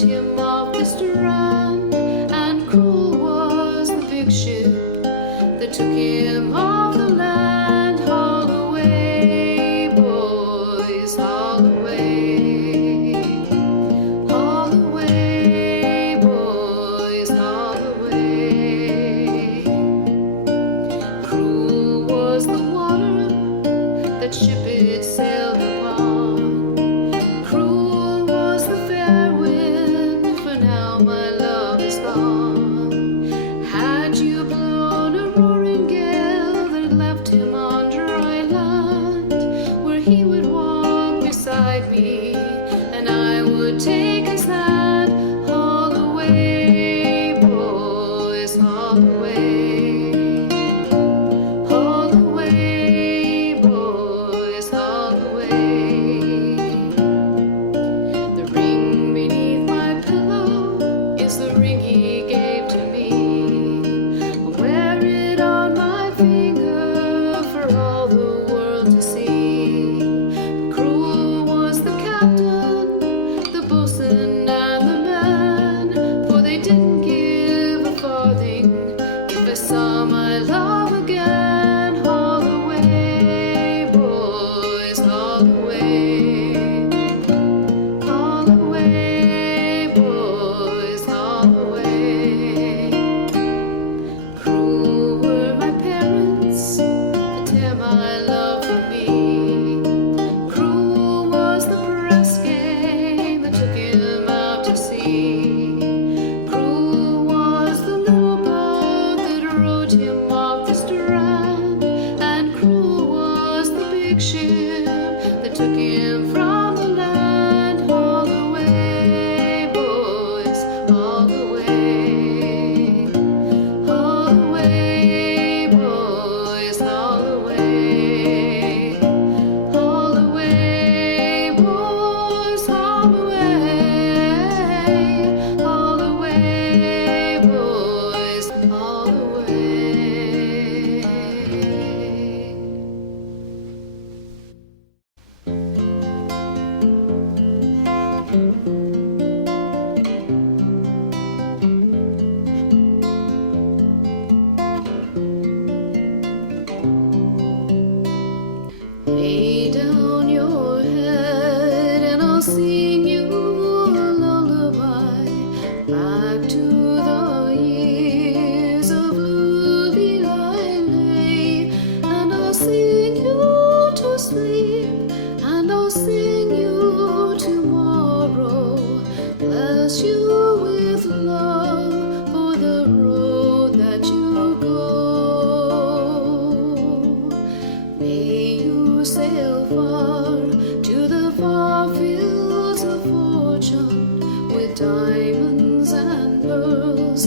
rowed him off the strand, and cruel was the big ship that took him off the land. Haul away, boys, haul away. Haul away, boys, haul away. Cruel was the water that ship it sailed upon. Cruel was the fair wind, for now my love is gone. Had you blown a roaring gale that left him on dry land, where he would walk beside me and I would take his hand. Haul away, boys, haul away. Haul away, boys, haul away. The ring beneath my pillow is the ring he gave to me. I wear it on my finger for all the world to see. Cruel was the captain, the boatswain, and the man, for they didn't give a farthing if I saw my love again. Haul away, boys, haul away. Haul away, boys, haul away. Cruel were my parents to tear my love from me. Cruel was the press gang that took him out to sea. Cruel was the little boat that rowed him off the strand, and cruel was the big ship that took him from the land. Haul away, boys, haul away. Haul away, boys, haul away. Haul away, boys, haul away. Haul away, boys, haul away. Lay down your head and I'll sing you a lullaby back to the years of Lulilei. And I'll sing you to sleep, and I'll sing you tomorrow. Bless you with love for the road that you go. May you sail far to the far fields of fortune, with diamonds and pearls